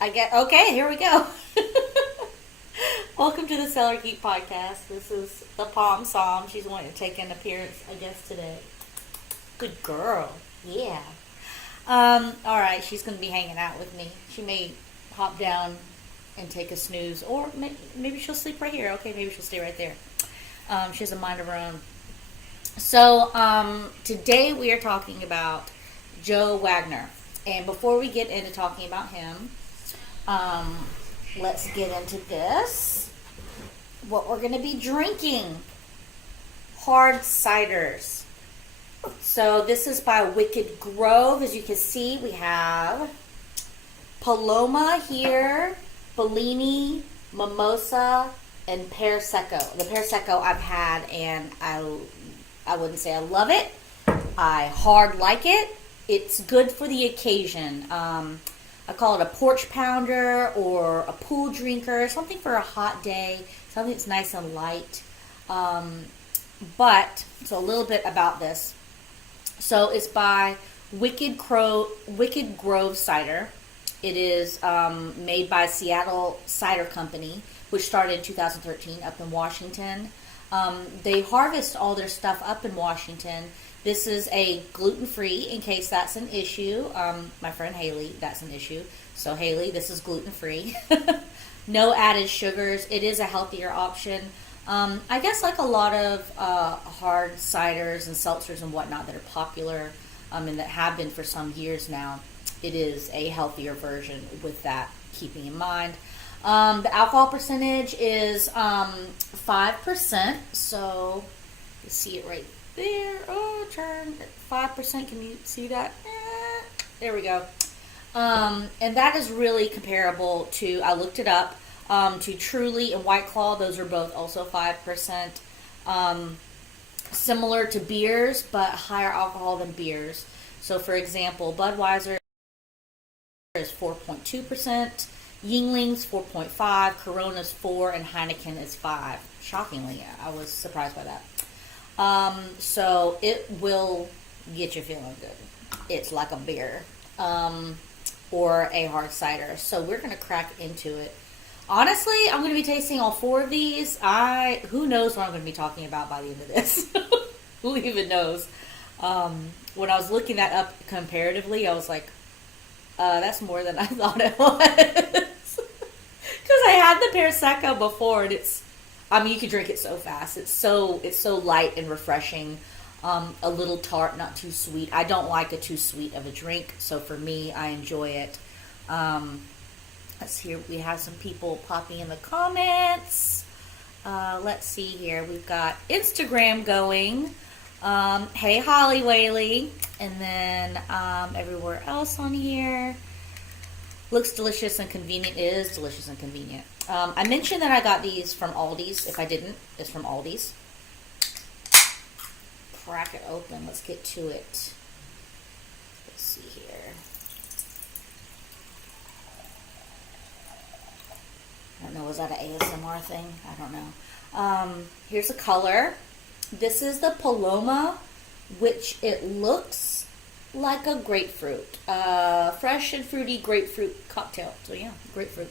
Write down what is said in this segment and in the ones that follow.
I get okay. Here we go. Welcome to the Cellar Geek podcast. This is the Palm Psalm. She's wanting to take an appearance, I guess, today. Good girl. Yeah. All right. She's going to be hanging out with me. She may hop down and take a snooze, or maybe she'll sleep right here. Okay, maybe she'll stay right there. She has a mind of her own. So today we are talking about Joe Wagner. And before we get into talking about him, let's get into this. What we're going to be drinking. Hard ciders. So this is by Wicked Grove. As you can see, we have Paloma here, Bellini, Mimosa, and Pearsecco. The Pearsecco I've had, and I wouldn't say I love it. I hard like it. It's good for the occasion. I call it a porch pounder or a pool drinker, something for a hot day, something that's nice and light. But, so a little bit about this. So it's by Wicked Grove Cider. It is made by Seattle Cider Company, which started in 2013 up in Washington. They harvest all their stuff up in Washington. This is a gluten-free, in case that's an issue. My friend Haley, that's an issue. So Haley, this is gluten-free. No added sugars. It is a healthier option. I guess like a lot of hard ciders and seltzers and whatnot that are popular and that have been for some years now, it is a healthier version with that keeping in mind. The alcohol percentage is 5%. So you see it right there. Oh, turn 5%. Can you see that? There we go. And that is really comparable to, I looked it up, to Truly and White Claw. Those are both also 5%. Similar to beers, but higher alcohol than beers. So, for example, Budweiser is 4.2%, Yingling's 4.5%, Corona's 4%, and Heineken is 5%. Shockingly, I was surprised by that. So it will get you feeling good. It's like a beer or a hard cider. So we're going to crack into it. Honestly, I'm going to be tasting all four of these. Who knows what I'm going to be talking about by the end of this? Who even knows? When I was looking that up comparatively, I was like, that's more than I thought it was. Because I had the Pearsecco before, and you can drink it so fast. It's so light and refreshing. A little tart, not too sweet. I don't like a too sweet of a drink, so for me, I enjoy it. Let's see here. We have some people popping in the comments. Let's see here. We've got Instagram going. Hey, Holly Whaley. And then everywhere else on here. Looks delicious and convenient. It is delicious and convenient. I mentioned that I got these from Aldi's. If I didn't, it's from Aldi's. Crack it open. Let's get to it. Let's see here. I don't know. Was that an ASMR thing? I don't know. Here's a color. This is the Paloma, which it looks like a grapefruit. Fresh and fruity grapefruit cocktail. So yeah, grapefruit.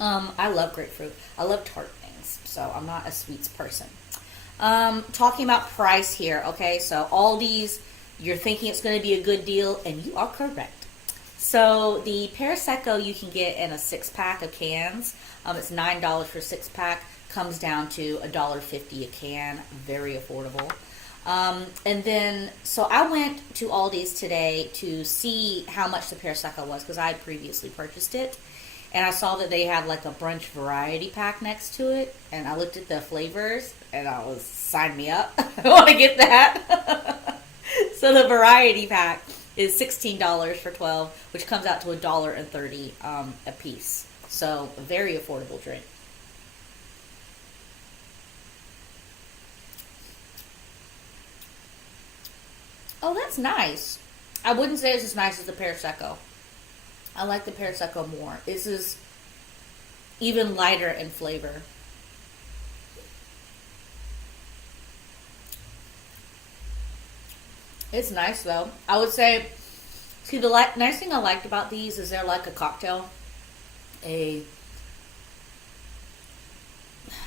I love grapefruit. I love tart things, so I'm not a sweets person. Talking about price here, okay? So all these, you're thinking it's going to be a good deal, and you are correct. So the Pearsecco you can get in a 6-pack of cans. It's $9 for a 6-pack. Comes down to $1.50 a can. Very affordable. And then, so I went to Aldi's today to see how much the Pearsecco was, because I had previously purchased it. And I saw that they had like a brunch variety pack next to it. And I looked at the flavors, and I was, sign me up. I want to get that. So the variety pack is $16 for 12, which comes out to $1.30 a piece. So a very affordable drink. Oh, that's nice. I wouldn't say it's as nice as the Pearsecco. I like the Pearsecco more. This is even lighter in flavor. It's nice though. I would say, see, the nice thing I liked about these is they're like a cocktail. a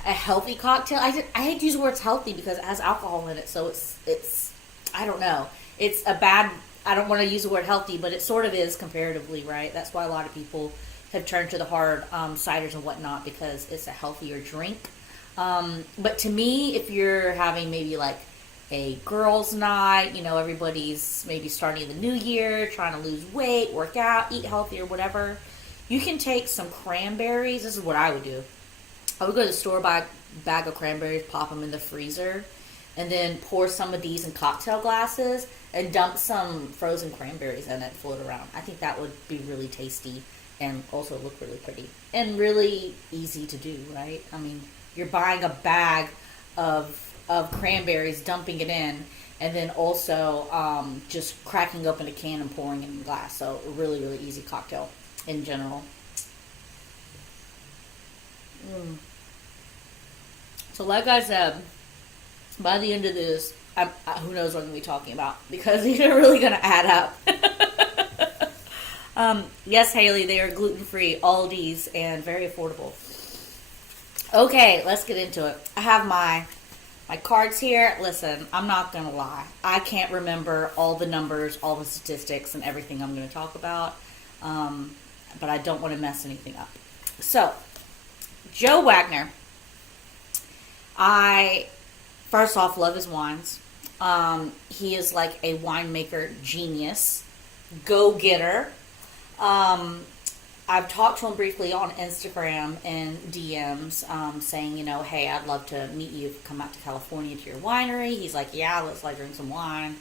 healthy cocktail. I hate to use the words healthy because it has alcohol in it, so it's I don't know. It's a bad. I don't want to use the word healthy, but it sort of is comparatively, right? That's why a lot of people have turned to the hard ciders and whatnot because it's a healthier drink. But to me, if you're having maybe like a girls' night, everybody's maybe starting the new year, trying to lose weight, work out, eat healthy or whatever, you can take some cranberries. This is what I would do. I would go to the store, buy a bag of cranberries, pop them in the freezer, and then pour some of these in cocktail glasses and dump some frozen cranberries in it, float around. I think that would be really tasty and also look really pretty and really easy to do, right? I mean, you're buying a bag of cranberries, dumping it in, and then also just cracking open a can and pouring it in a glass. So a really, really easy cocktail in general. So like I said, by the end of this, who knows what I'm going to be talking about because these are really going to add up. Yes, Haley, they are gluten-free, Aldi's, and very affordable. Okay, let's get into it. I have my cards here. Listen, I'm not going to lie. I can't remember all the numbers, all the statistics, and everything I'm going to talk about, but I don't want to mess anything up. So, Joe Wagner. I, first off, love his wines. He is like a winemaker genius, go-getter. I've talked to him briefly on Instagram and DMs, saying, hey, I'd love to meet you, come out to California to your winery. He's like, yeah, let's drink some wine.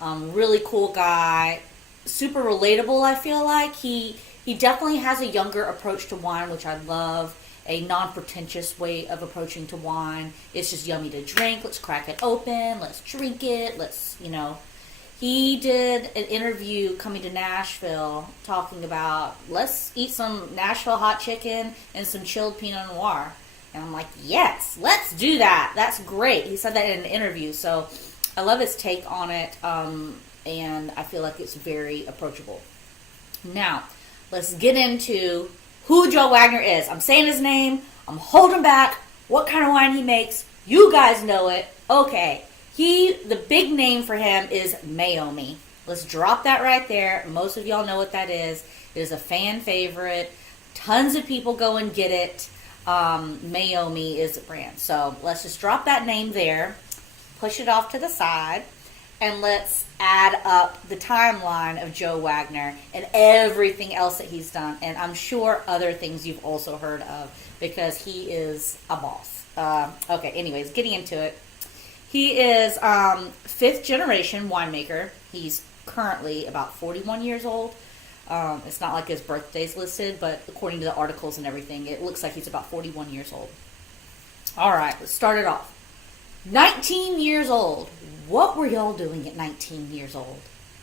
Really cool guy, super relatable. I feel like he definitely has a younger approach to wine, which I love. A non-pretentious way of approaching to wine. It's just yummy to drink. Let's crack it open. Let's drink it. He did an interview coming to Nashville talking about, let's eat some Nashville hot chicken and some chilled Pinot Noir. And I'm like, yes, let's do that. That's great. He said that in an interview. So I love his take on it. And I feel like it's very approachable. Now, let's get into who Joe Wagner is. I'm saying his name. I'm holding back what kind of wine he makes. You guys know it. Okay. The big name for him is Meiomi. Let's drop that right there. Most of y'all know what that is. It is a fan favorite. Tons of people go and get it. Meiomi is the brand. So let's just drop that name there. Push it off to the side. And let's add up the timeline of Joe Wagner and everything else that he's done. And I'm sure other things you've also heard of because he is a boss. Okay, anyways, getting into it. He is fifth generation winemaker. He's currently about 41 years old. It's not like his birthday's listed, but according to the articles and everything, it looks like he's about 41 years old. All right, let's start it off. 19 years old. What were y'all doing at 19 years old?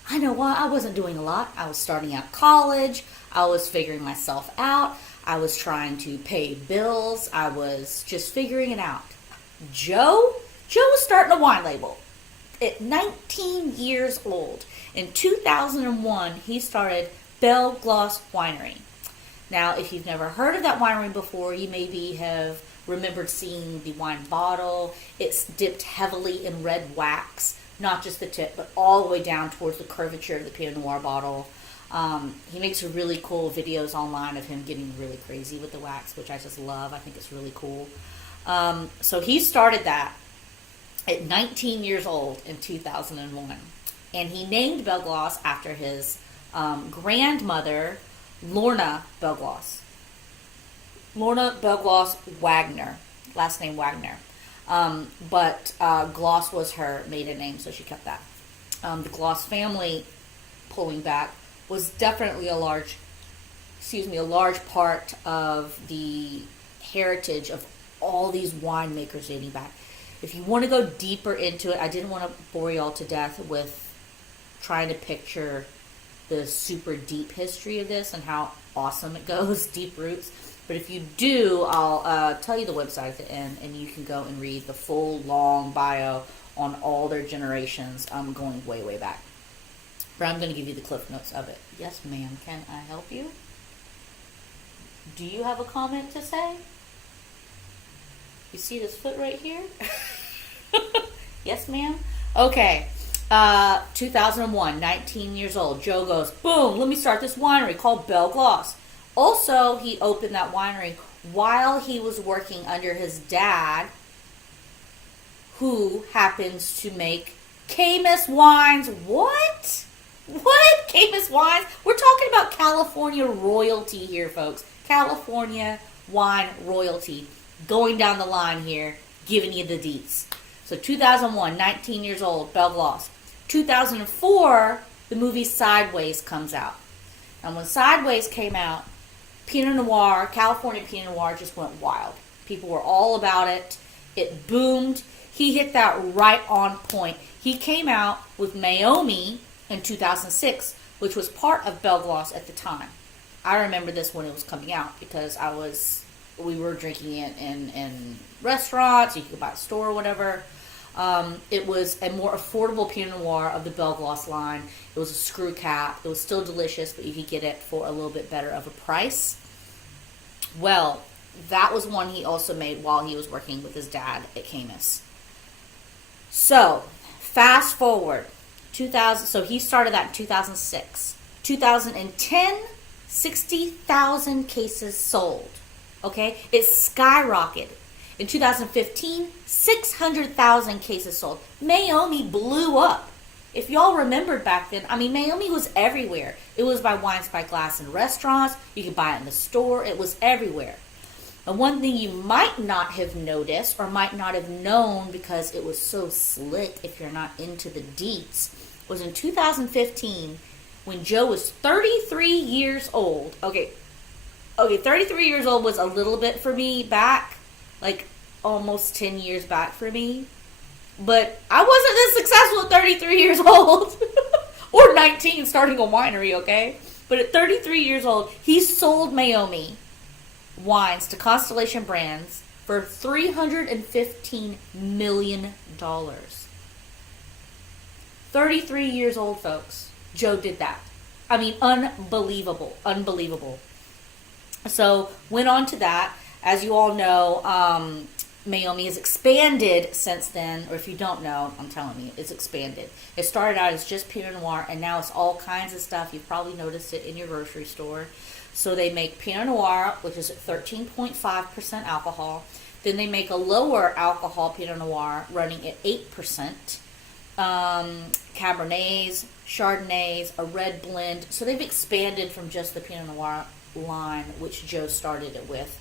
I know why. I wasn't doing a lot. I was starting out college. I was figuring myself out. I was trying to pay bills. I was just figuring it out. Joe was starting a wine label. At 19 years old, in 2001, he started Belle Gloss Winery. Now, if you've never heard of that winery before, you maybe have remembered seeing the wine bottle. It's dipped heavily in red wax, not just the tip, but all the way down towards the curvature of the Pinot Noir bottle. He makes really cool videos online of him getting really crazy with the wax, which I just love. I think it's really cool. So he started that at 19 years old in 2001. And he named Belle Gloss after his grandmother, Lorna Belle Gloss. Lorna Belle Gloss Wagner, last name Wagner. But Gloss was her maiden name, so she kept that. The Gloss family, pulling back, was definitely a large part of the heritage of all these winemakers dating back. If you want to go deeper into it, I didn't want to bore y'all to death with trying to picture the super deep history of this and how awesome it goes, deep roots. But if you do, I'll tell you the website at the end, and you can go and read the full, long bio on all their generations going way, way back. But I'm going to give you the cliff notes of it. Yes, ma'am. Can I help you? Do you have a comment to say? You see this foot right here? Yes, ma'am? Okay. 2001, 19 years old. Joe goes, boom, let me start this winery called Belle Gloss. Also, he opened that winery while he was working under his dad, who happens to make Caymus wines. What? What? Caymus wines? We're talking about California royalty here, folks. California wine royalty. Going down the line here, giving you the deets. So 2001, 19 years old, Belle Gloss. 2004, the movie Sideways comes out. And when Sideways came out, Pinot Noir, California Pinot Noir just went wild. People were all about it. It boomed. He hit that right on point. He came out with Meiomi in 2006, which was part of Belle Gloss at the time. I remember this when it was coming out because we were drinking it in restaurants. You could buy it at a store or whatever. It was a more affordable Pinot Noir of the Belle Gloss line. It was a screw cap. It was still delicious, but you could get it for a little bit better of a price. Well, that was one he also made while he was working with his dad at Caymus. So, fast forward. 2000. So he started that in 2006. 2010, 60,000 cases sold. Okay? It skyrocketed. In 2015, 600,000 cases sold. Meiomi blew up. If y'all remembered back then, Meiomi was everywhere. It was by Wines by Glass in restaurants. You could buy it in the store. It was everywhere. And one thing you might not have noticed or might not have known because it was so slick if you're not into the deets was in 2015 when Joe was 33 years old. Okay, 33 years old was a little bit for me back, like almost 10 years back for me. But I wasn't this successful at 33 years old. Or 19 starting a winery, okay? But at 33 years old, he sold Meiomi wines to Constellation Brands for $315 million. 33 years old, folks. Joe did that. Unbelievable. Unbelievable. So, went on to that. As you all know, Meiomi has expanded since then, or if you don't know, I'm telling you, it's expanded. It started out as just Pinot Noir, and now it's all kinds of stuff. You've probably noticed it in your grocery store. So they make Pinot Noir, which is at 13.5% alcohol. Then they make a lower alcohol Pinot Noir running at 8%. Cabernets, Chardonnays, a red blend. So they've expanded from just the Pinot Noir line, which Joe started it with.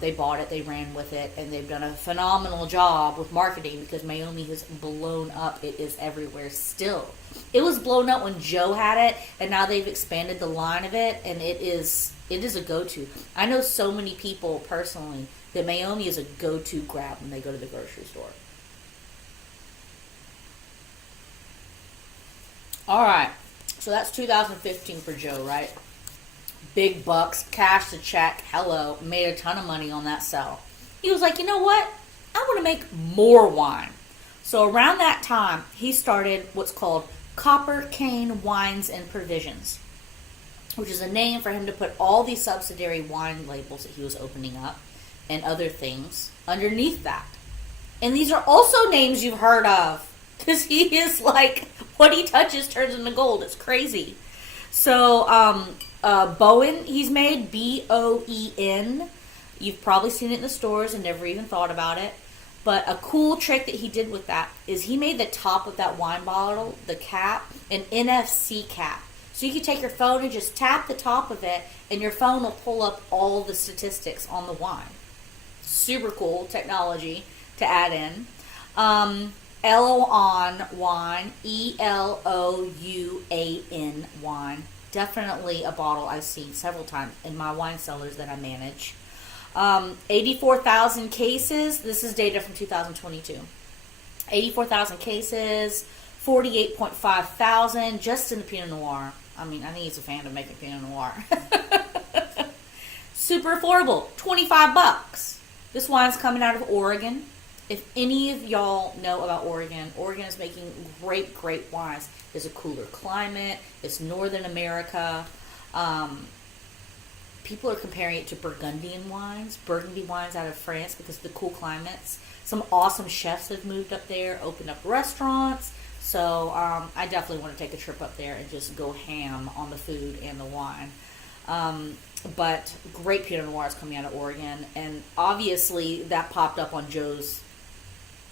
They bought it, they ran with it, and they've done a phenomenal job with marketing because Meiomi has blown up. It is everywhere still. It was blown up when Joe had it, and now they've expanded the line of it, and it is a go-to. I know so many people personally that Meiomi is a go-to grab when they go to the grocery store. All right, so that's 2015 for Joe, right? Big bucks, cash the check, hello, made a ton of money on that sell. He was like, you know what? I want to make more wine. So around that time, he started what's called Copper Cane Wines and Provisions, which is a name for him to put all these subsidiary wine labels that he was opening up and other things underneath that. And these are also names you've heard of because he is like, what he touches turns into gold. It's crazy. So, Bowen, he's made Boen. You've probably seen it in the stores and never even thought about it. But a cool trick that he did with that is he made the top of that wine bottle, the cap, an NFC cap. So you can take your phone and just tap the top of it, and your phone will pull up all the statistics on the wine. Super cool technology to add in. Elouan wine, Elouan wine. Definitely a bottle I've seen several times in my wine cellars that I manage. 84,000 cases. This is data from 2022. 84,000 cases, 48.5 thousand just in the Pinot Noir. I think he's a fan of making Pinot Noir. Super affordable, $25. This wine's coming out of Oregon. If any of y'all know about Oregon, Oregon is making great, great wines. It's a cooler climate. It's Northern America. people are comparing it to Burgundy wines out of France because of the cool climates. Some awesome chefs have moved up there, opened up restaurants. So I definitely want to take a trip up there and just go ham on the food and the wine. But great Pinot Noirs coming out of Oregon. And obviously that popped up on Joe's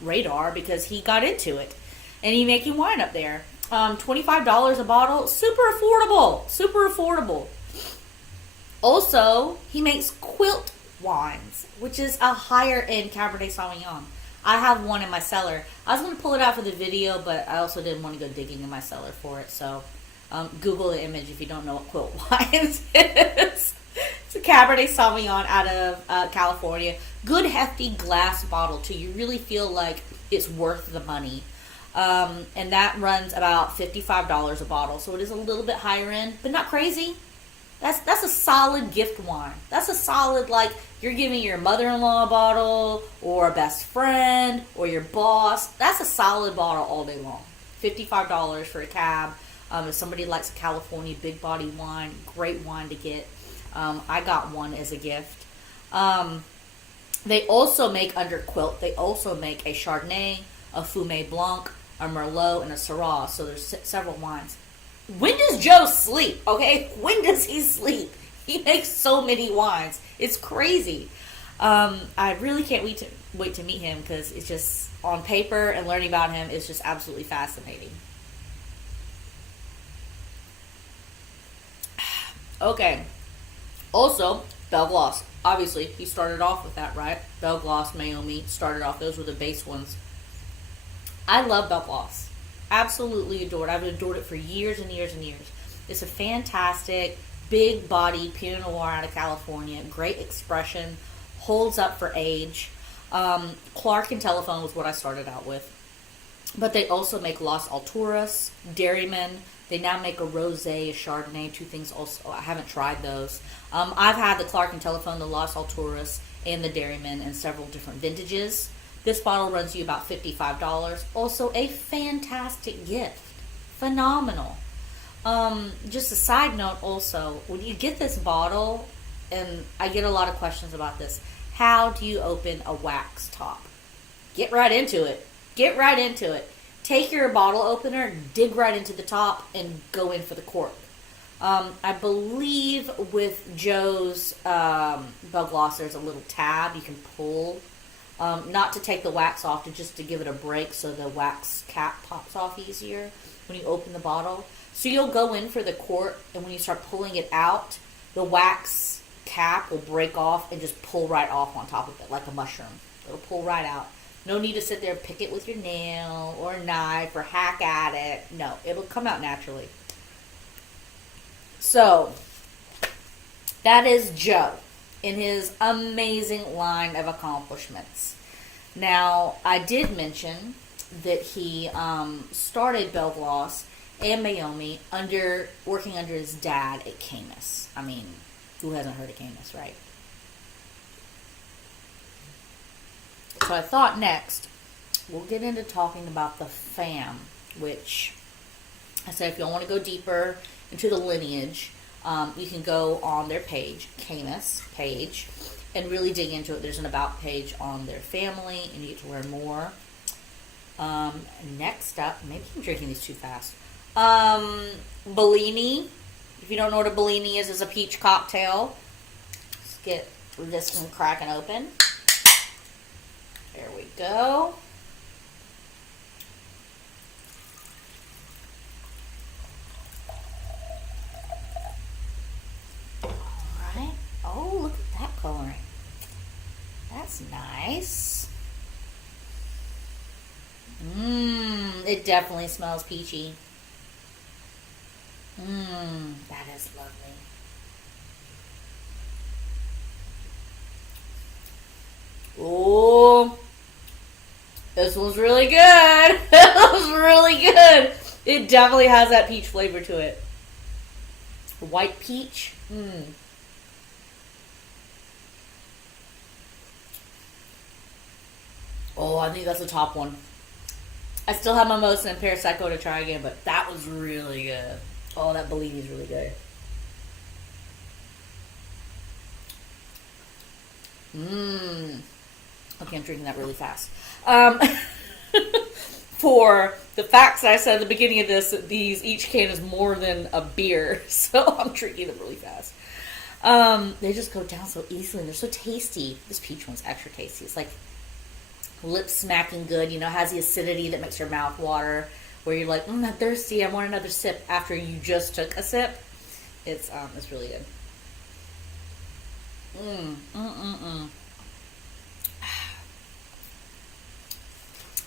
radar because he got into it. And he making wine up there. $25 a bottle. Super affordable. Super affordable. Also, he makes quilt wines, which is a higher end Cabernet Sauvignon. I have one in my cellar. I was going to pull it out for the video, but I also didn't want to go digging in my cellar for it. So, Google the image if you don't know what quilt wines is. It's a Cabernet Sauvignon out of California. Good hefty glass bottle too. You really feel like it's worth the money. And that runs about $55 a bottle. So it is a little bit higher end, but not crazy. That's a solid gift wine. That's a solid, like, you're giving your mother-in-law a bottle, or a best friend, or your boss. That's a solid bottle all day long. $55 for a cab. If somebody likes a California big body wine, great wine to get. I got one as a gift. They also make under quilt. They also make a Chardonnay, a Fumé Blanc, a Merlot, and a Syrah. So there's several wines. When does Joe sleep? Okay, when does he sleep? He makes so many wines. It's crazy. I really can't wait to meet him because it's just on paper and learning about him is just absolutely fascinating. Okay. Also, Belglass. Obviously, he started off with that, right? Belglass, Meiomi started off. Those were the base ones. I love Belglass. Absolutely adored. I've adored it for years and years and years. It's a fantastic, big body Pinot Noir out of California. Great expression. Holds up for age. Clark and Telephone was what I started out with. But they also make Las Alturas, Dairyman. They now make a Rosé, a Chardonnay, two things also. I haven't tried those. I've had the Clark and Telephone, the Las Alturas, and the Dairyman in several different vintages. This bottle runs you about $55. Also a fantastic gift. Phenomenal. Just a side note also, when you get this bottle, and I get a lot of questions about this, how do you open a wax top? Get right into it. Get right into it. Take your bottle opener, dig right into the top, and go in for the cork. I believe with Joe's Belglass, there's a little tab you can pull. Not to take the wax off, just to give it a break so the wax cap pops off easier when you open the bottle. So you'll go in for the cork, and when you start pulling it out, the wax cap will break off and just pull right off on top of it like a mushroom. It'll pull right out. No need to sit there and pick it with your nail or a knife or hack at it. No, it'll come out naturally. So, that is Joe in his amazing line of accomplishments. Now, I did mention that he started Belglass and Meiomi working under his dad at Camus. I mean, who hasn't heard of Camus, right? So I thought next, we'll get into talking about the fam, which I said if you want to go deeper into the lineage, you can go on their page, Camus page, and really dig into it. There's an about page on their family, and you get to learn more. Next up, maybe I'm drinking these too fast. Bellini. If you don't know what a Bellini is, it's a peach cocktail. Let's get this one cracking open. There we go. Alright. Oh, look at that coloring. That's nice. It definitely smells peachy. That is lovely. Oh, this one's really good. That was really good. It definitely has that peach flavor to it. White peach. Oh, I think that's the top one. I still have Mimosa and Pearsecco to try again, but that was really good. Oh, that Bellini's really good. Okay, I'm drinking that really fast. For the facts that I said at the beginning of this, each can is more than a beer, so I'm drinking them really fast. They just go down so easily, and they're so tasty. This peach one's extra tasty. It's like lip smacking good, has the acidity that makes your mouth water, where you're like, I'm thirsty, I want another sip after you just took a sip. It's really good.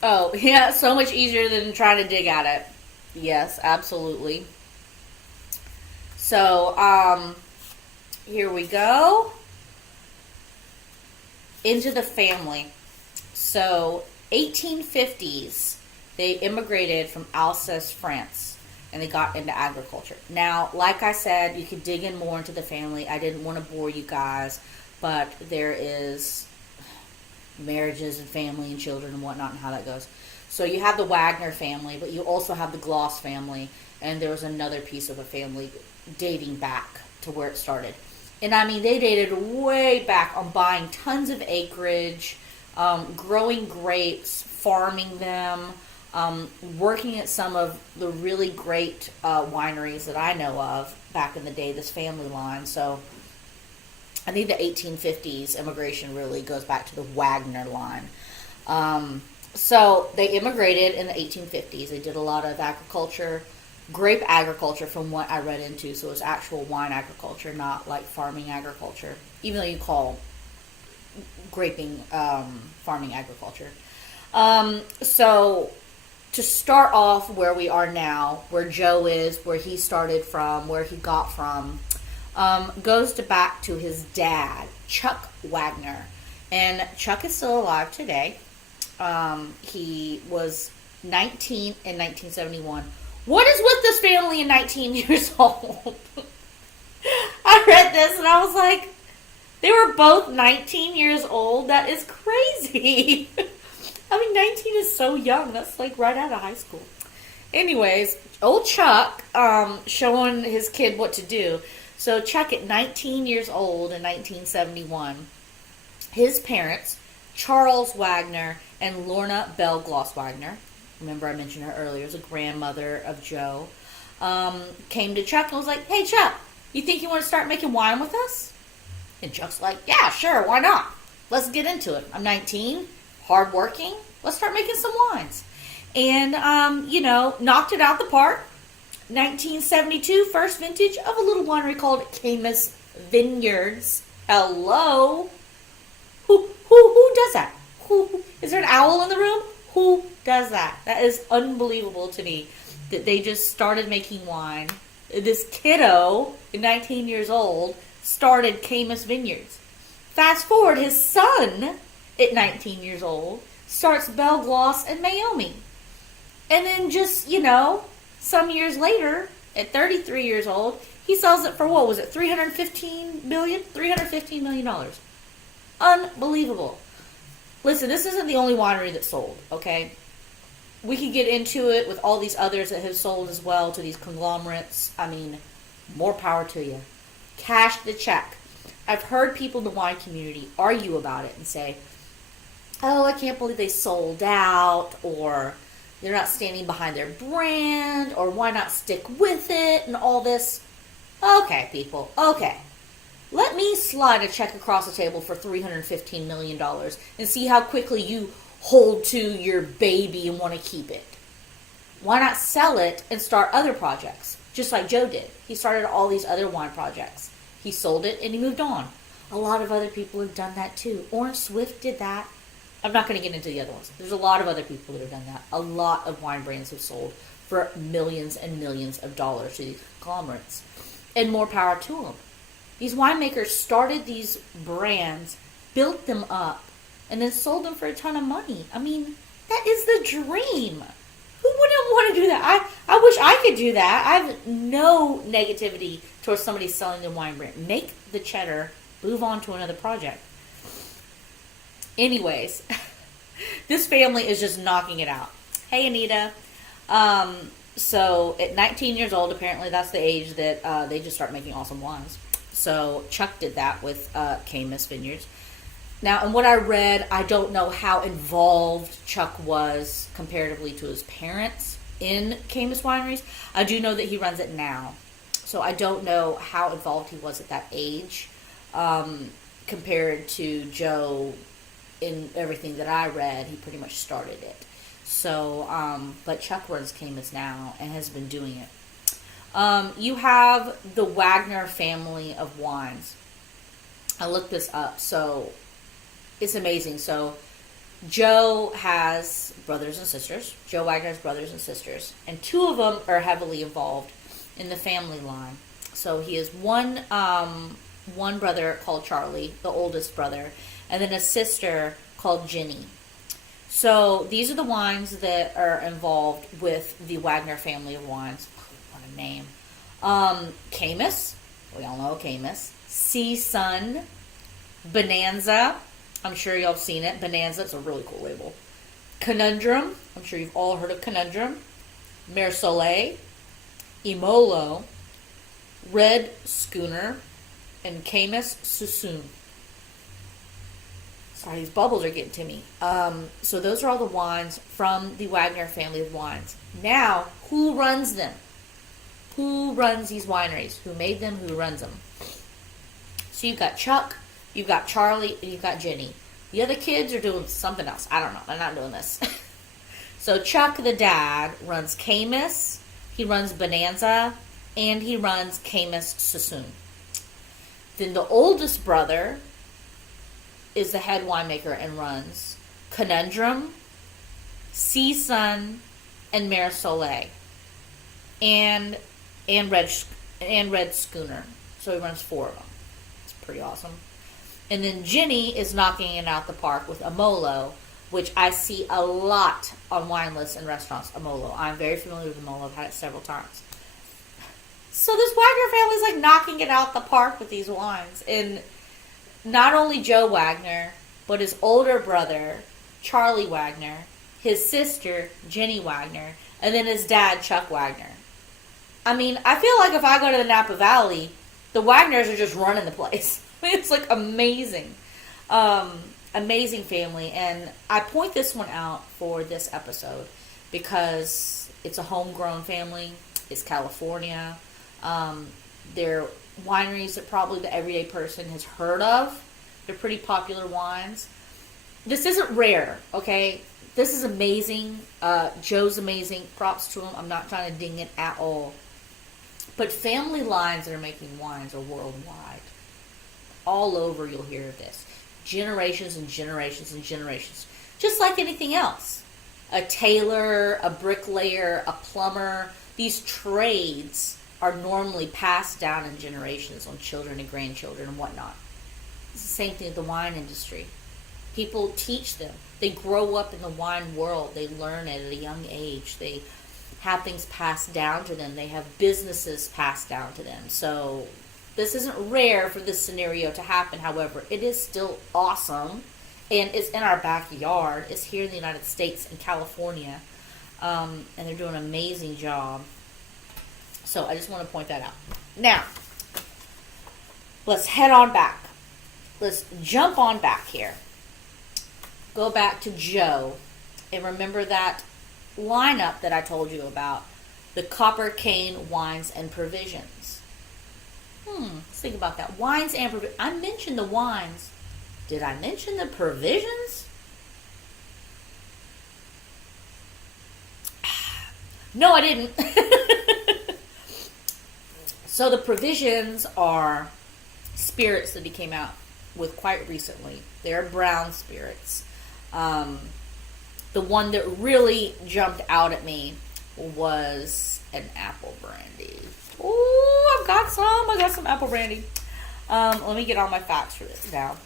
Oh, yeah, so much easier than trying to dig at it. Yes, absolutely. So, here we go. Into the family. So, 1850s, they immigrated from Alsace, France, and they got into agriculture. Now, like I said, you could dig in more into the family. I didn't want to bore you guys, but there is marriages and family and children and whatnot and how that goes. So you have the Wagner family, but you also have the Gloss family, and there was another piece of a family dating back to where it started. And I mean, they dated way back on buying tons of acreage, growing grapes, farming them, working at some of the really great wineries that I know of back in the day, this family line. So I think the 1850s immigration really goes back to the Wagner line. So they immigrated in the 1850s. They did a lot of agriculture, grape agriculture from what I read into. So it was actual wine agriculture, not like farming agriculture, even though you call graping farming agriculture. So to start off where we are now, where Joe is, where he started from, where he got from, goes back to his dad, Chuck Wagner. And Chuck is still alive today. He was 19 in 1971. What is with this family in 19 years old? I read this and I was like, they were both 19 years old? That is crazy. I mean, 19 is so young. That's like right out of high school. Anyways, old Chuck showing his kid what to do. So Chuck, at 19 years old in 1971, his parents, Charles Wagner and Lorna Bell Gloss Wagner, remember I mentioned her earlier, as a grandmother of Joe, came to Chuck and was like, hey Chuck, you think you want to start making wine with us? And Chuck's like, yeah, sure, why not? Let's get into it. I'm 19, hardworking, let's start making some wines. And, knocked it out the park. 1972, first vintage of a little winery called Camus Vineyards. Hello? Who does that? Is there an owl in the room? Who does that? That is unbelievable to me that they just started making wine. This kiddo, 19 years old, started Camus Vineyards. Fast forward, his son, at 19 years old, starts Bell Gloss and Mayomi. And then just, some years later, at 33 years old, he sells it for, what was it, $315 million? $315 million. Unbelievable. Listen, this isn't the only winery that sold, okay? We could get into it with all these others that have sold as well to these conglomerates. I mean, more power to you. Cash the check. I've heard people in the wine community argue about it and say, oh, I can't believe they sold out, or they're not standing behind their brand, or why not stick with it, and all this. Okay, people, okay. Let me slide a check across the table for $315 million and see how quickly you hold to your baby and want to keep it. Why not sell it and start other projects, just like Joe did? He started all these other wine projects. He sold it and he moved on. A lot of other people have done that too. Orange Swift did that. I'm not going to get into the other ones. There's a lot of other people that have done that. A lot of wine brands have sold for millions and millions of dollars to these conglomerates. And more power to them. These winemakers started these brands, built them up, and then sold them for a ton of money. I mean, that is the dream. Who wouldn't want to do that? I wish I could do that. I have no negativity towards somebody selling their wine brand. Make the cheddar, move on to another project. Anyways, this family is just knocking it out. Hey, Anita. So at 19 years old, apparently that's the age that they just start making awesome wines. So Chuck did that with Camus Vineyards. Now, in what I read, I don't know how involved Chuck was comparatively to his parents in Caymus Wineries. I do know that he runs it now. So I don't know how involved he was at that age compared to Joe. In everything that I read, he pretty much started it. So, but Chuck runs Caymus now and has been doing it. You have the Wagner family of wines. I looked this up, so it's amazing. So, Joe has brothers and sisters. Joe Wagner has brothers and sisters, and two of them are heavily involved in the family line. So he has one brother called Charlie, the oldest brother, and then a sister called Ginny. So these are the wines that are involved with the Wagner family of wines. What a name. Caymus. We all know Caymus. Sea Sun. Bonanza. I'm sure y'all have seen it. Bonanza. It's a really cool label. Conundrum. I'm sure you've all heard of Conundrum. Mer Soleil. Emolo. Red Schooner. And Caymus Sassoon. Sorry, these bubbles are getting to me. So those are all the wines from the Wagner family of wines. Now, who runs them? Who runs these wineries? Who made them? Who runs them? So you've got Chuck, you've got Charlie, and you've got Jenny. The other kids are doing something else. I don't know. They're not doing this. So Chuck, the dad, runs Caymus, he runs Bonanza, and he runs Caymus Sassoon. Then the oldest brother is the head winemaker and runs Conundrum, Sea Sun, and Mer Soleil, and Red Schooner. So he runs 4 of them. It's pretty awesome. And then Ginny is knocking it out the park with Emolo, which I see a lot on wine lists and restaurants. Emolo. I'm very familiar with Emolo. I've had it several times. So this Wagner family is like knocking it out the park with these wines. And not only Joe Wagner, but his older brother, Charlie Wagner, his sister, Jenny Wagner, and then his dad, Chuck Wagner. I mean, I feel like if I go to the Napa Valley, the Wagners are just running the place. I mean, it's like amazing. Amazing family. And I point this one out for this episode because it's a homegrown family. It's California. They're wineries that probably the everyday person has heard of. They're pretty popular wines. This isn't rare, okay? This is amazing. Joe's amazing. Props to him. I'm not trying to ding it at all. But family lines that are making wines are worldwide. All over you'll hear of this. Generations and generations and generations. Just like anything else. A tailor, a bricklayer, a plumber. These trades are normally passed down in generations on children and grandchildren and whatnot. It's the same thing with the wine industry. People teach them. They grow up in the wine world. They learn it at a young age. They have things passed down to them. They have businesses passed down to them. So this isn't rare for this scenario to happen. However, it is still awesome. And it's in our backyard. It's here in the United States, in California. And they're doing an amazing job. So I just want to point that out. Now, let's head on back. Let's jump on back here. Go back to Joe. And remember that lineup that I told you about. The Copper Cane Wines and Provisions. Let's think about that. Wines and provisions. I mentioned the wines. Did I mention the provisions? No, I didn't. So the provisions are spirits that he came out with quite recently. They're brown spirits. The one that really jumped out at me was an apple brandy. Ooh, I got some apple brandy. Let me get all my facts for this now.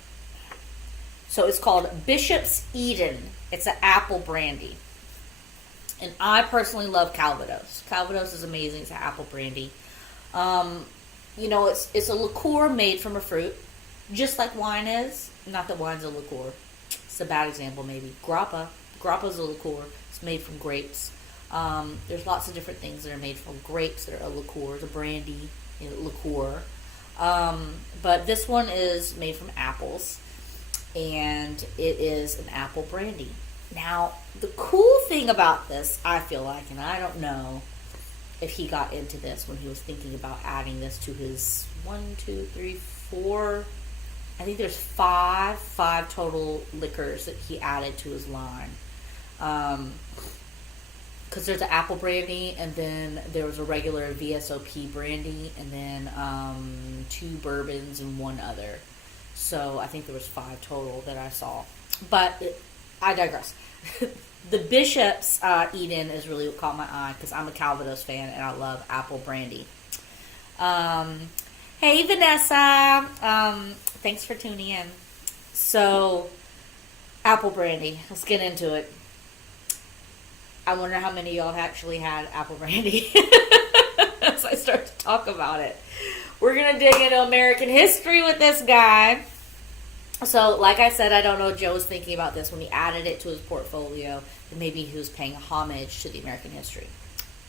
So it's called Bishop's Eden. It's an apple brandy. And I personally love Calvados. Calvados is amazing. It's an apple brandy. It's a liqueur made from a fruit, just like wine is. Not that wine's a liqueur. It's a bad example, maybe. Grappa. Grappa's a liqueur. It's made from grapes. There's lots of different things that are made from grapes that are a liqueur. The brandy, liqueur. But this one is made from apples. and it is an apple brandy. Now, the cool thing about this, I feel like, and I don't know if he got into this when he was thinking about adding this to his 1, 2, 3, 4, I think there's five total liquors that he added to his line. Because there's an apple brandy, and then there was a regular VSOP brandy, and then 2 bourbons and 1 other. So I think there was 5 total that I saw. But I digress. The Bishop's Eden is really what caught my eye, because I'm a Calvados fan and I love apple brandy. Hey Vanessa, thanks for tuning in. So, apple brandy, let's get into it. I wonder how many of y'all actually had apple brandy as I start to talk about it. We're going to dig into American history with this guy. So, like I said, I don't know what Joe was thinking about this when he added it to his portfolio. And maybe he was paying homage to the American history.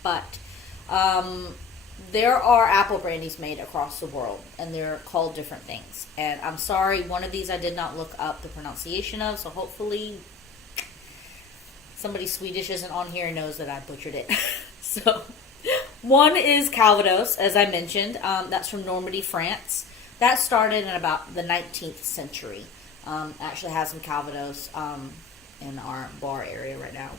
But there are apple brandies made across the world, and they're called different things. And I'm sorry, one of these I did not look up the pronunciation of, so hopefully somebody Swedish isn't on here and knows that I butchered it. So, one is Calvados, as I mentioned. That's from Normandy, France. That started in about the 19th century. Actually has some Calvados in our bar area right now.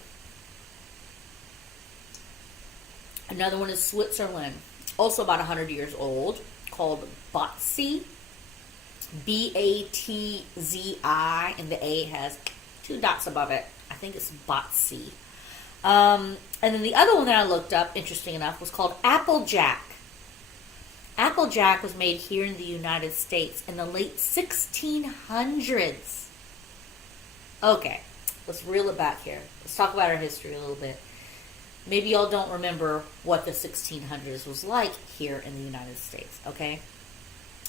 Another one is Switzerland, also about 100 years old, called Batzi. B-A-T-Z-I, and the A has 2 dots above it. I think it's Batzi. And then the other one that I looked up, interesting enough, was called Applejack. Applejack was made here in the United States in the late 1600s. Okay, let's reel it back here. Let's talk about our history a little bit. Maybe y'all don't remember what the 1600s was like here in the United States, okay?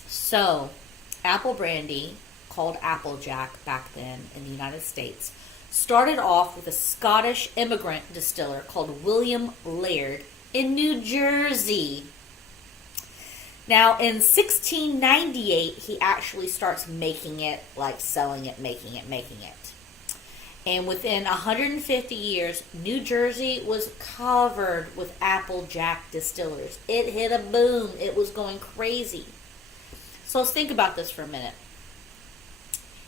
So, apple brandy, called Applejack back then in the United States, started off with a Scottish immigrant distiller called William Laird in New Jersey. Now, in 1698, he actually starts making it, like selling it, making it. And within 150 years, New Jersey was covered with Applejack distillers. It hit a boom. It was going crazy. So let's think about this for a minute.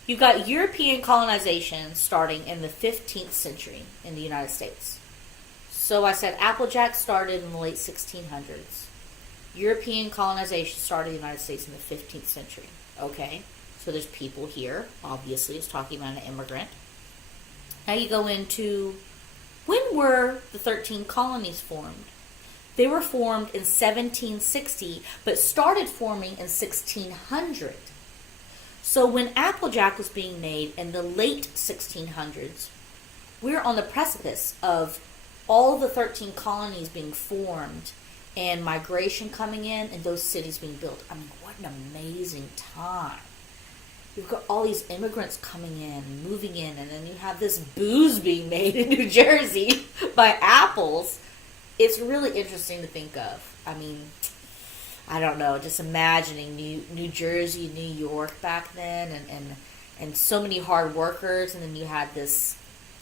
You've got European colonization starting in the 15th century in the United States. So I said Applejack started in the late 1600s. European colonization started in the United States in the 15th century. Okay, so there's people here. Obviously, it's talking about an immigrant. Now you go into, when were the 13 colonies formed? They were formed in 1760, but started forming in 1600. So when Applejack was being made in the late 1600s, we're on the precipice of all the 13 colonies being formed and migration coming in and those cities being built. I mean, what an amazing time. You've got all these immigrants coming in and moving in, and then you have this booze being made in New Jersey by apples. It's really interesting to think of. I mean, I don't know, just imagining New Jersey, New York back then, and so many hard workers, and then you had this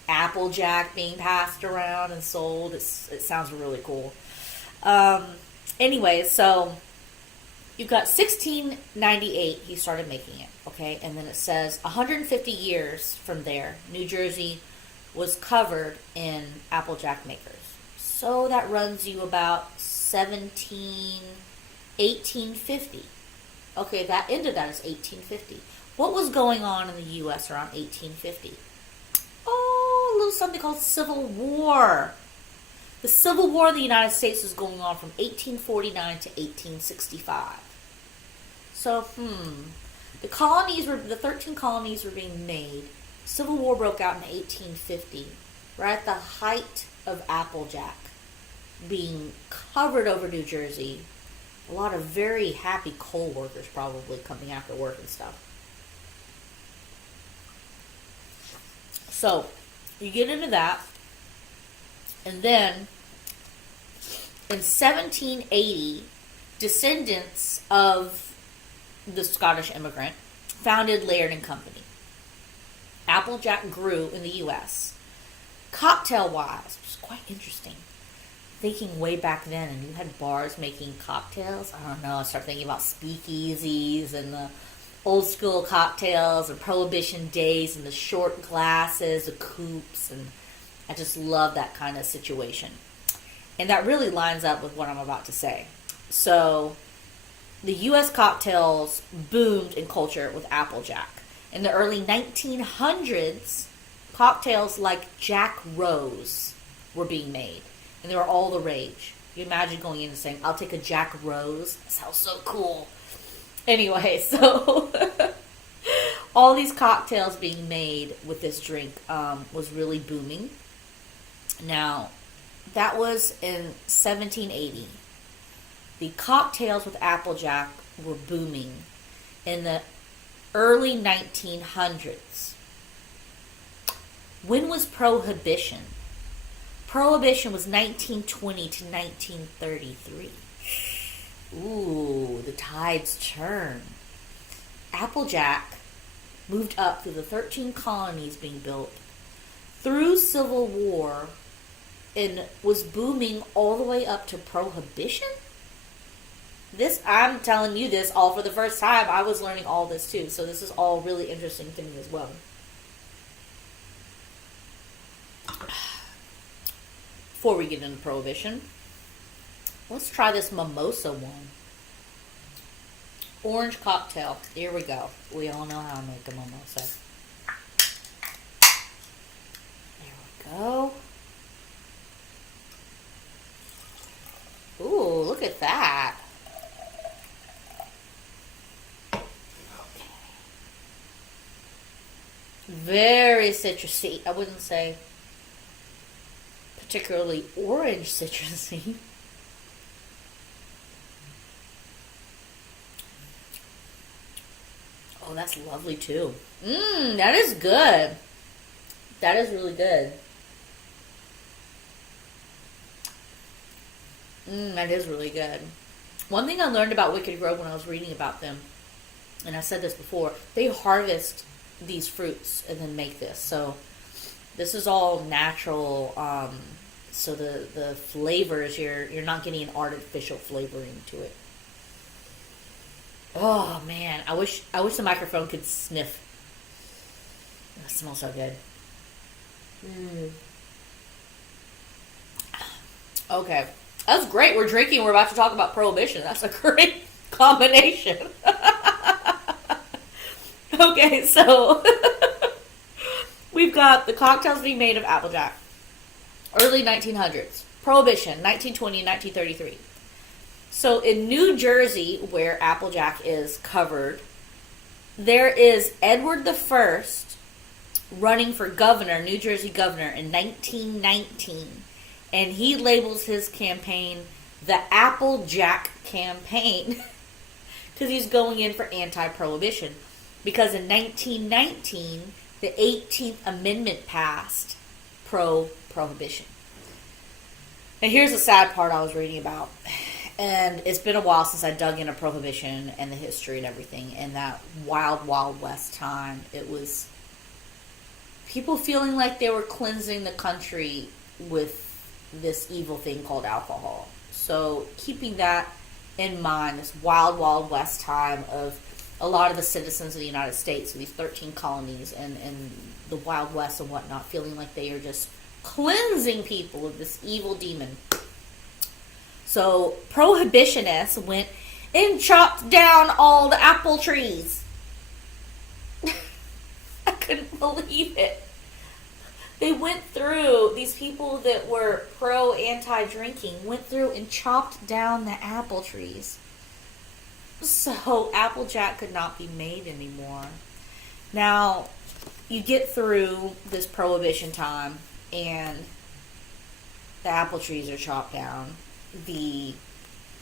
Applejack being passed around and sold. It sounds really cool. Anyway, so you've got 1698, he started making it, okay? And then it says 150 years from there, New Jersey was covered in Applejack makers. So that runs you about 1850. Okay, that end of that is 1850. What was going on in the U.S. around 1850? Oh, a little something called Civil War. The Civil War of the United States was going on from 1849 to 1865. So, the 13 colonies were being made. Civil War broke out in 1850, right at the height of Applejack being covered over New Jersey. A lot of very happy coal workers probably coming after work and stuff. So, you get into that. And then, in 1780, descendants of the Scottish immigrant founded Laird and Company. Applejack grew in the U.S. Cocktail-wise, which is quite interesting. Thinking way back then, and you had bars making cocktails. I don't know. I start thinking about speakeasies and the old school cocktails and Prohibition days and the short glasses, the coupes, and I just love that kind of situation. And that really lines up with what I'm about to say. So, the U.S. cocktails boomed in culture with Applejack. In the early 1900s, cocktails like Jack Rose were being made. And they were all the rage. You imagine going in and saying, I'll take a Jack Rose. That sounds so cool. Anyway, so all these cocktails being made with this drink was really booming. Now, that was in 1780. The cocktails with Applejack were booming in the early 1900s. When was Prohibition? Prohibition was 1920 to 1933. Ooh, the tides turn. Applejack moved up through the 13 colonies being built, through Civil War, and was booming all the way up to Prohibition? This, I'm telling you this all for the first time. I was learning all this too, so this is all really interesting to me as well. Before we get into Prohibition, let's try this mimosa one. Orange cocktail. Here we go. We all know how to make a mimosa. There we go. Ooh, look at that. Okay. Very citrusy. I wouldn't say particularly orange citrusy. Oh, that's lovely too. That is good. That is really good. That is really good. One thing I learned about Wicked Grove when I was reading about them, and I said this before, they harvest these fruits and then make this. So this is all natural. So the flavors, you're not getting an artificial flavoring to it. Oh man, I wish the microphone could sniff. It smells so good. Okay, that's great. We're drinking. We're about to talk about Prohibition. That's a great combination. Okay, so we've got the cocktails being made of Applejack. Early 1900s. Prohibition, 1920 and 1933. So in New Jersey, where Applejack is covered, there is Edward the First running for governor, New Jersey governor, in 1919. And he labels his campaign the Applejack campaign because he's going in for anti-prohibition. Because in 1919, the 18th Amendment passed pro-prohibition. Now here's the sad part I was reading about. And it's been a while since I dug into Prohibition and the history and everything. And that wild, wild west time, it was people feeling like they were cleansing the country with this evil thing called alcohol. So keeping that in mind, this wild, wild west time of a lot of the citizens of the United States, these 13 colonies and the Wild West and whatnot, feeling like they are just cleansing people of this evil demon. So prohibitionists went and chopped down all the apple trees. I couldn't believe it. They went through, these people that were pro-anti-drinking, went through and chopped down the apple trees. So Applejack could not be made anymore. Now, you get through this Prohibition time, and the apple trees are chopped down. The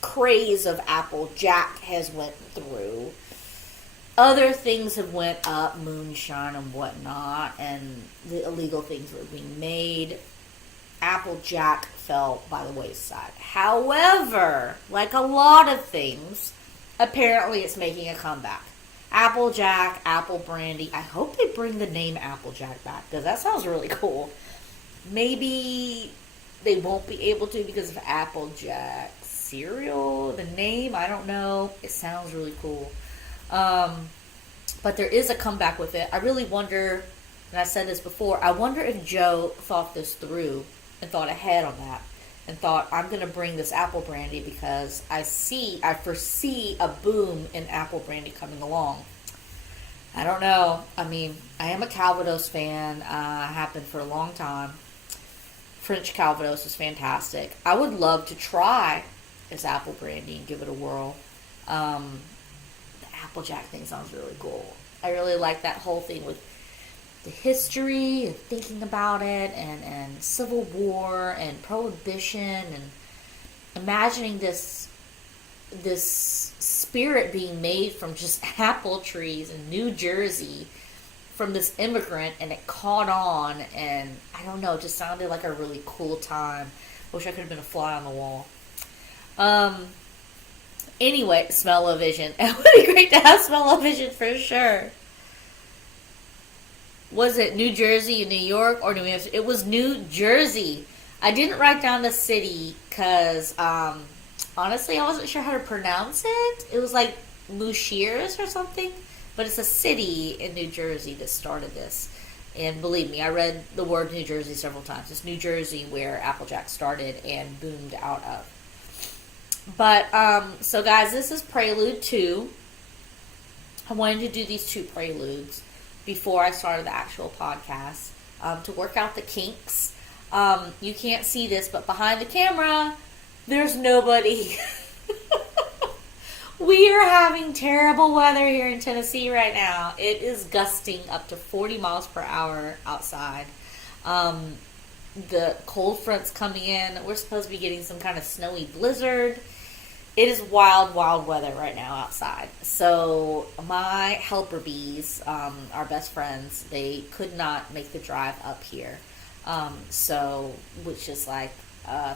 craze of Applejack has went through. Other things have went up, moonshine and whatnot, and the illegal things were being made. Applejack fell by the wayside. However, like a lot of things, apparently it's making a comeback. Applejack, apple brandy. I hope they bring the name Applejack back because that sounds really cool. Maybe they won't be able to because of Applejack cereal. The name, I don't know. It sounds really cool. But there is a comeback with it. I really wonder, and I said this before, I wonder if Joe thought this through and thought ahead on that and thought, I'm going to bring this apple brandy because I foresee a boom in apple brandy coming along. I don't know. I mean, I am a Calvados fan. I have been for a long time. French Calvados is fantastic. I would love to try this apple brandy and give it a whirl. The Applejack thing sounds really cool. I really like that whole thing with the history and thinking about it and Civil War and Prohibition and imagining this spirit being made from just apple trees in New Jersey from this immigrant, and it caught on, and I don't know, it just sounded like a really cool time. Wish I could have been a fly on the wall. Anyway, smell-o-vision. It would be great to have smell-o-vision for sure. Was it New Jersey, New York, or New Hampshire? It was New Jersey. I didn't write down the city because, honestly, I wasn't sure how to pronounce it. It was like Mushiers or something. But it's a city in New Jersey that started this. And believe me, I read the word New Jersey several times. It's New Jersey where Applejack started and boomed out of. But, so guys, this is Prelude 2. I wanted to do these 2 preludes before I started the actual podcast to work out the kinks. You can't see this, but behind the camera, there's nobody. We are having terrible weather here in Tennessee right now. It is gusting up to 40 miles per hour outside. The cold front's coming in. We're supposed to be getting some kind of snowy blizzard. It is wild, wild weather right now outside. So my helper bees, our best friends, they could not make the drive up here. Which is like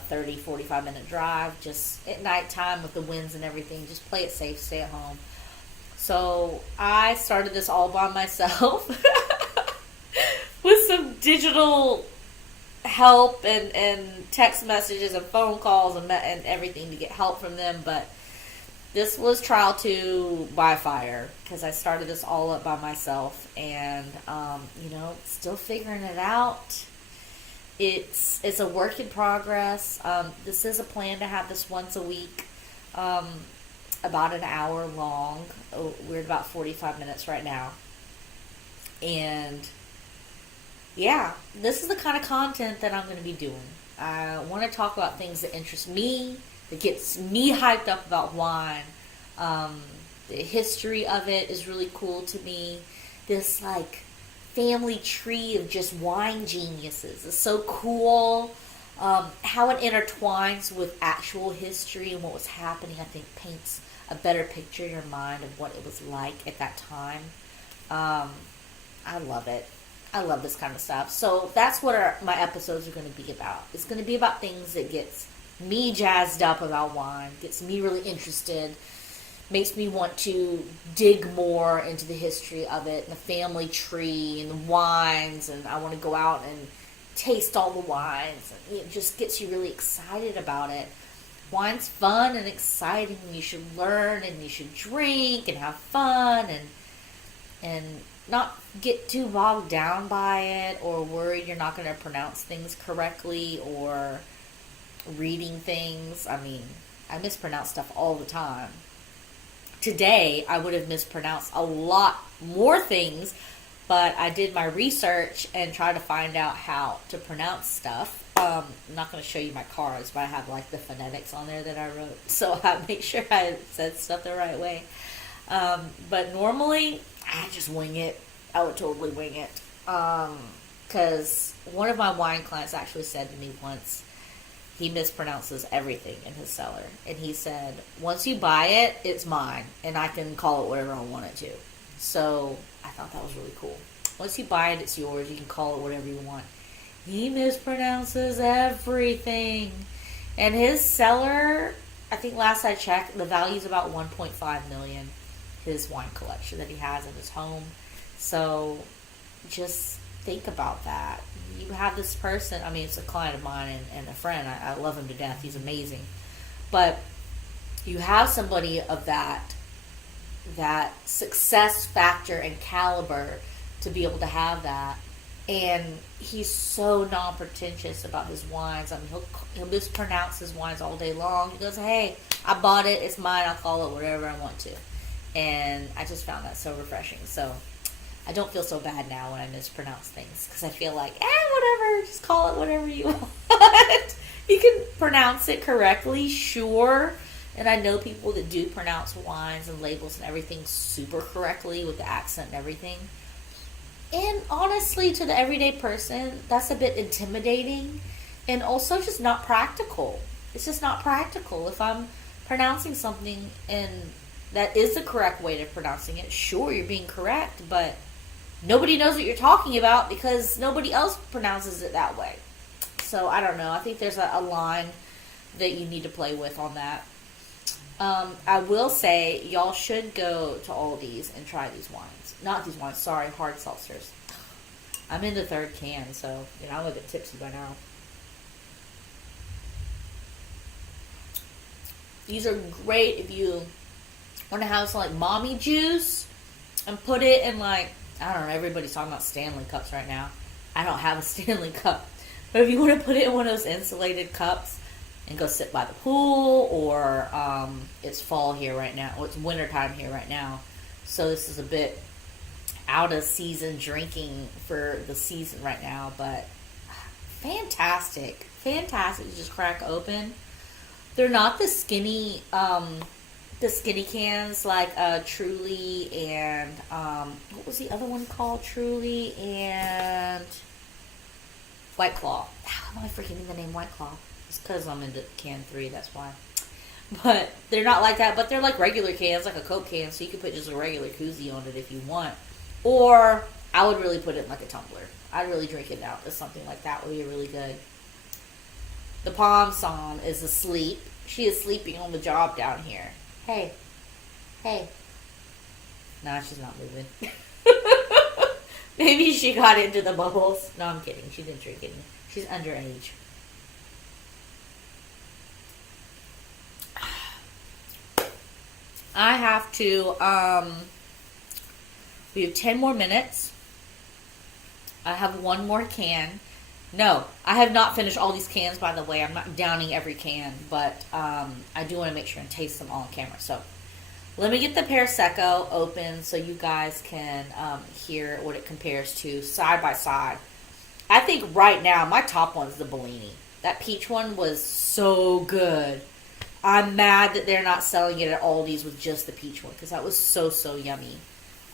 30, 45 minute drive, just at nighttime with the winds and everything. Just play it safe, stay at home. So I started this all by myself with some digital help and text messages and phone calls and everything to get help from them. But this was trial 2 by fire because I started this all up by myself and, still figuring it out. It's a work in progress. This is a plan to have this once a week, about an hour long. We're at about 45 minutes right now. And yeah, this is the kind of content that I'm going to be doing. I want to talk about things that interest me, that gets me hyped up about wine. The history of it is really cool to me. This family tree of just wine geniuses. It's so cool. How it intertwines with actual history and what was happening, I think, paints a better picture in your mind of what it was like at that time. I love it. I love this kind of stuff. So that's what my episodes are going to be about. It's going to be about things that gets me jazzed up about wine, gets me really interested, makes me want to dig more into the history of it, and the family tree, and the wines, and I want to go out and taste all the wines. It just gets you really excited about it. Wine's fun and exciting, and you should learn, and you should drink, and have fun, and not get too bogged down by it, or worried you're not going to pronounce things correctly, or reading things. I mean, I mispronounce stuff all the time. Today, I would have mispronounced a lot more things, but I did my research and tried to find out how to pronounce stuff. I'm not going to show you my cards, but I have the phonetics on there that I wrote, so I make sure I said stuff the right way. But normally, I just wing it. I would totally wing it. Because one of my wine clients actually said to me once, he mispronounces everything in his cellar. And he said, once you buy it, it's mine. And I can call it whatever I want it to. So I thought that was really cool. Once you buy it, it's yours. You can call it whatever you want. He mispronounces everything. And his cellar, I think last I checked, the value is about $1.5 million. his wine collection that he has in his home. So just think about that. You have this person, I mean, it's a client of mine and a friend. I love him to death. He's amazing. But you have somebody of that success factor and caliber to be able to have that. And he's so non-pretentious about his wines. I mean, he'll mispronounce his wines all day long. He goes, hey, I bought it. It's mine. I'll call it whatever I want to. And I just found that so refreshing. So I don't feel so bad now when I mispronounce things, because I feel like, whatever, just call it whatever you want. You can pronounce it correctly, sure. And I know people that do pronounce wines and labels and everything super correctly with the accent and everything. And honestly, to the everyday person, that's a bit intimidating and also just not practical. It's just not practical. If I'm pronouncing something and that is the correct way of pronouncing it, sure, you're being correct, but nobody knows what you're talking about because nobody else pronounces it that way. So I don't know. I think there's a line that you need to play with on that. I will say y'all should go to Aldi's and try these wines. Not these wines, sorry, hard seltzers. I'm in the third can, so I'm a bit tipsy by now. These are great if you want to have some like mommy juice and put it in like, I don't know, everybody's talking about Stanley cups right now. I don't have a Stanley cup. But if you want to put it in one of those insulated cups and go sit by the pool, or it's fall here right now, or it's winter time here right now, so this is a bit out of season drinking for the season right now, but fantastic to just crack open. They're not the skinny cans like Truly and what was the other one called? Truly and White Claw. How am I forgetting the name White Claw? It's because I'm into can 3, that's why. But they're not like that, but they're like regular cans, like a Coke can, so you can put just a regular koozie on it if you want. Or I would really put it in like a tumbler. I'd really drink it out. Something like that would be really good. The Palm Song is asleep. She is sleeping on the job down here. Hey. Nah, she's not moving. Maybe she got into the bubbles. No, I'm kidding. She didn't drink any. She's underage. I have to, we have 10 more minutes. I have one more can. No, I have not finished all these cans, by the way. I'm not downing every can, but I do want to make sure and taste them all on camera. So let me get the Pearsecco open so you guys can hear what it compares to side by side. I think right now, my top one's the Bellini. That peach one was so good. I'm mad that they're not selling it at Aldi's with just the peach one, because that was so yummy.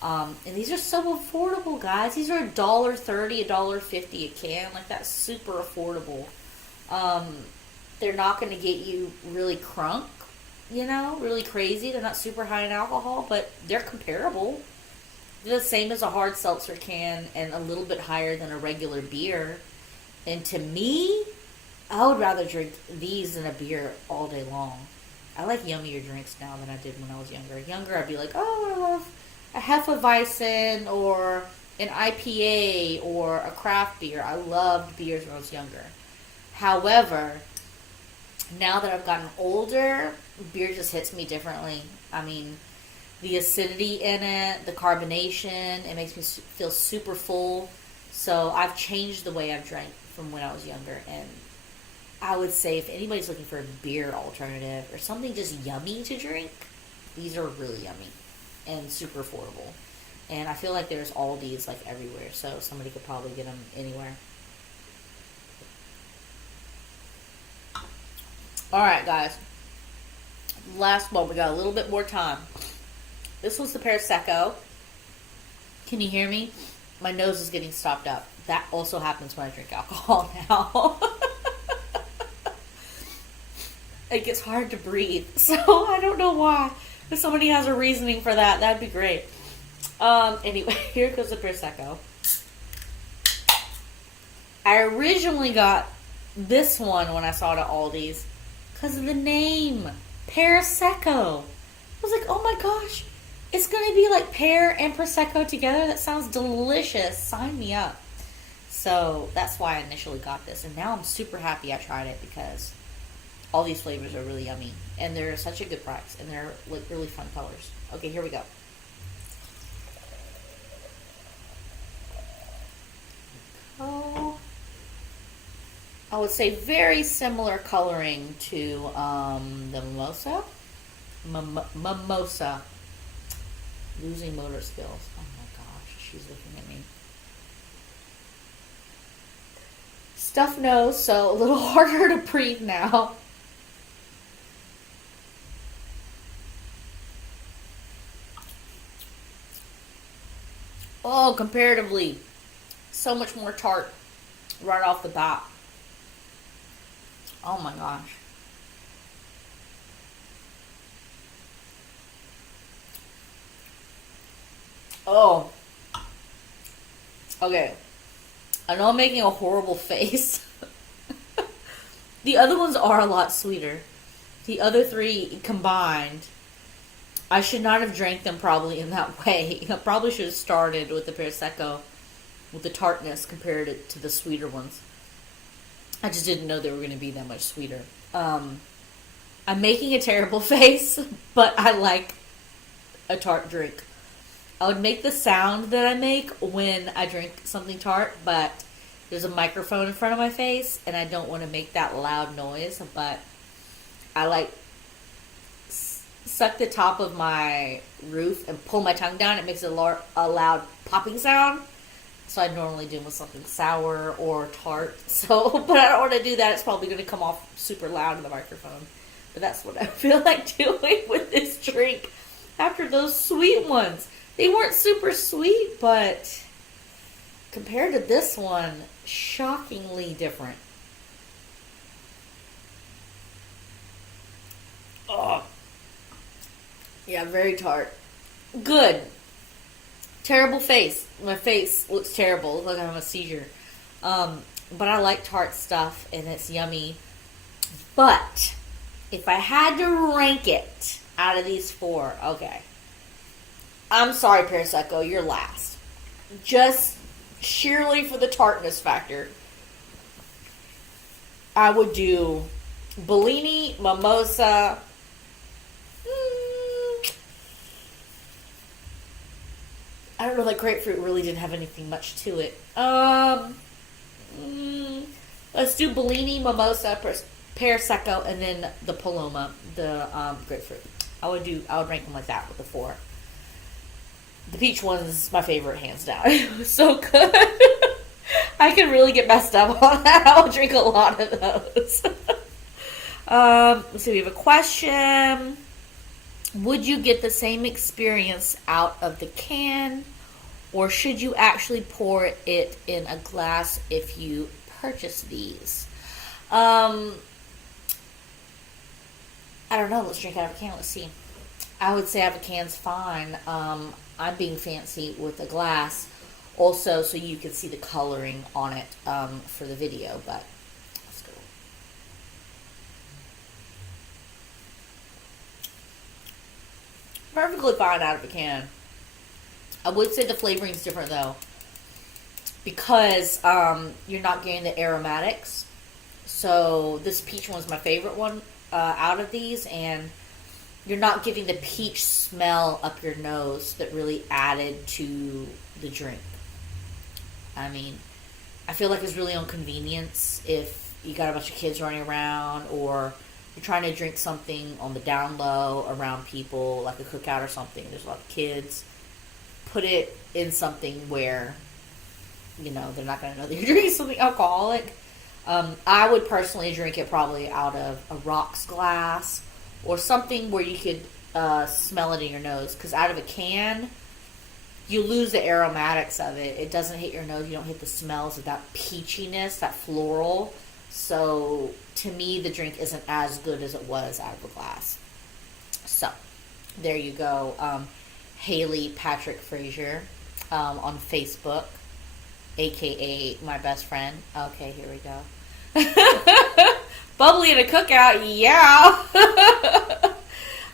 And these are so affordable, guys. These are $1.30, $1.50 a can. Like, that's super affordable. They're not going to get you really crunk, really crazy. They're not super high in alcohol, but they're comparable. They're the same as a hard seltzer can and a little bit higher than a regular beer. And to me, I would rather drink these than a beer all day long. I like yummier drinks now than I did when I was younger. Younger, I'd be like, oh, I love a Hefeweizen or an IPA or a craft beer. I loved beers when I was younger. However, now that I've gotten older, beer just hits me differently. I mean, the acidity in it, the carbonation, it makes me feel super full. So I've changed the way I've drank from when I was younger, and I would say if anybody's looking for a beer alternative or something just yummy to drink, these are really yummy and super affordable. And I feel like there's Aldi's like everywhere, so somebody could probably get them anywhere. Alright, guys. Last one. We got a little bit more time. This was the Pearsecco. Can you hear me? My nose is getting stopped up. That also happens when I drink alcohol now. It gets hard to breathe. So I don't know why. If somebody has a reasoning for that, that'd be great. Anyway, here goes the Prersecco. I originally got this one when I saw it at Aldi's because of the name, Pearsecco. I was like, oh my gosh, It's going to be like pear and Prosecco together. That sounds delicious. Sign me up. So that's why I initially got this. And now I'm super happy I tried it because all these flavors are really yummy. And they're such a good price. And they're like really fun colors. Okay, here we go. Oh, I would say very similar coloring to the mimosa. Mimosa. Losing motor skills. Oh my gosh, she's looking at me. Stuffed nose, so a little harder to breathe now. Oh, comparatively, so much more tart right off the bat. Oh my gosh. Oh. Okay. I know I'm making a horrible face. The other ones are a lot sweeter. The other three combined, I should not have drank them probably in that way. I probably should have started with the Pearsecco with the tartness compared it to the sweeter ones. I just didn't know they were going to be that much sweeter. I'm making a terrible face, but I like a tart drink. I would make the sound that I make when I drink something tart, but there's a microphone in front of my face, and I don't want to make that loud noise, but I like suck the top of my roof and pull my tongue down. It makes a loud popping sound. So I normally do with something sour or tart. So, but I don't want to do that. It's probably going to come off super loud in the microphone. But that's what I feel like doing with this drink after those sweet ones. They weren't super sweet, but compared to this one, shockingly different. Oh, yeah, very tart. Good. Terrible face. My face looks terrible. It looks like I have a seizure. But I like tart stuff, and it's yummy. But if I had to rank it out of these four, okay. I'm sorry, Pearsecco, you're last. Just sheerly for the tartness factor, I would do Bellini, Mimosa. I don't know, like grapefruit really didn't have anything much to it. Let's do Bellini, Mimosa, Pearsecco, and then the Paloma, the grapefruit. I would rank them like that with the four. The peach one is my favorite, hands down. It was so good. I can really get messed up on that. I'll drink a lot of those. Let's see, we have a question. Would you get the same experience out of the can, or should you actually pour it in a glass if you purchase these? I don't know. Let's drink out of a can. Let's see. I would say out of a can's fine. I'm being fancy with a glass also so you can see the coloring on it for the video, but let's go. Perfectly fine out of a can. I would say the flavoring is different though, because you're not getting the aromatics. So this peach one's my favorite one out of these, and you're not getting the peach smell up your nose that really added to the drink. I mean, I feel like it's really on convenience if you got a bunch of kids running around, or you're trying to drink something on the down low around people, like a cookout or something. There's a lot of kids. Put it in something where, you know, they're not going to know that you're drinking something alcoholic. I would personally drink it probably out of a rocks glass, or something where you could smell it in your nose. Because out of a can, you lose the aromatics of it. It doesn't hit your nose. You don't hit the smells of that peachiness, that floral. So, to me, the drink isn't as good as it was out of a glass. So, there you go. Haley Patrick Frazier on Facebook, a.k.a. my best friend. Okay, here we go. Bubbly in a cookout, yeah.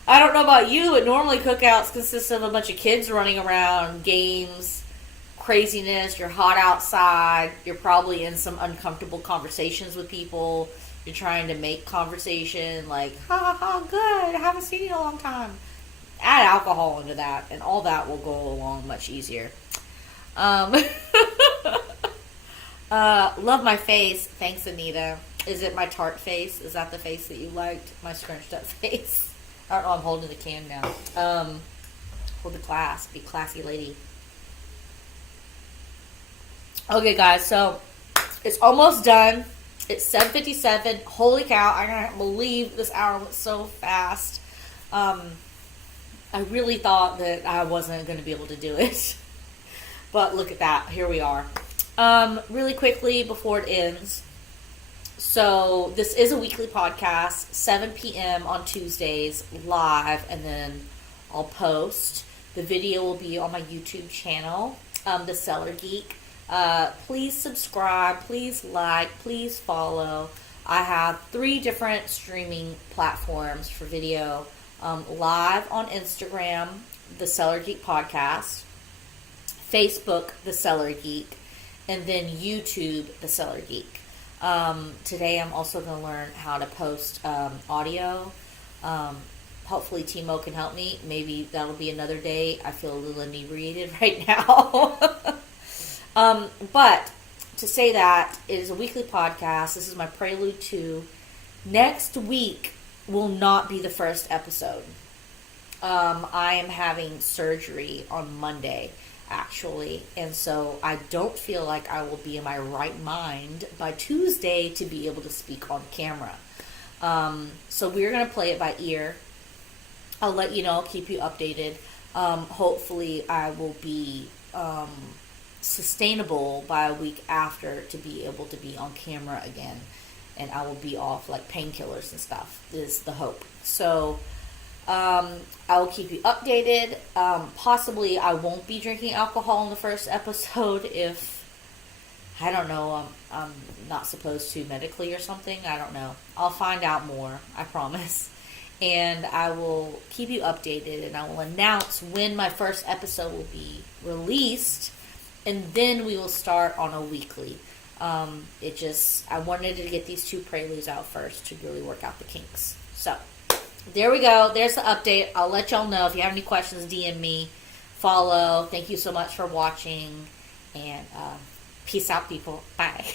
I don't know about you, but normally cookouts consist of a bunch of kids running around, games, craziness. You're hot outside. You're probably in some uncomfortable conversations with people. You're trying to make conversation like, ha ha ha, good. I haven't seen you in a long time. Add alcohol into that, and all that will go along much easier. Um, love my face. Thanks, Anita. Is it my tart face? Is that the face that you liked? My scrunched up face. I don't know. I'm holding the can now. Hold the glass. Be a classy lady. Okay, guys. So it's almost done. It's 7:57. Holy cow! I can't believe this hour went so fast. I really thought that I wasn't going to be able to do it. But look at that. Here we are. Really quickly before it ends. So this is a weekly podcast, 7 p.m. on Tuesdays, live, and then I'll post. The video will be on my YouTube channel, the Cellar Geek. Please subscribe, please like, please follow. I have 3 different streaming platforms for video. Live on Instagram, the Cellar Geek Podcast, Facebook, the Cellar Geek, and then YouTube, the Cellar Geek. Today I'm also going to learn how to post audio. Hopefully Timo can help me. Maybe that'll be another day. I feel a little inebriated right now. But to say that, it is a weekly podcast. This is my Prelude 2. Next week will not be the first episode. I am having surgery on Monday, actually, and so I don't feel like I will be in my right mind by Tuesday to be able to speak on camera. So we're going to play it by ear. I'll let you know, I'll keep you updated. Hopefully I will be sustainable by a week after to be able to be on camera again, and I will be off like painkillers and stuff is the hope. So I will keep you updated. Possibly I won't be drinking alcohol in the first episode if, I don't know, I'm not supposed to medically or something. I don't know. I'll find out more, I promise. And I will keep you updated, and I will announce when my first episode will be released, and then we will start on a weekly. I wanted to get these 2 preludes out first to really work out the kinks. So there we go. There's the update. I'll let y'all know. If you have any questions, DM me, follow. Thank you so much for watching, and peace out, people. Bye.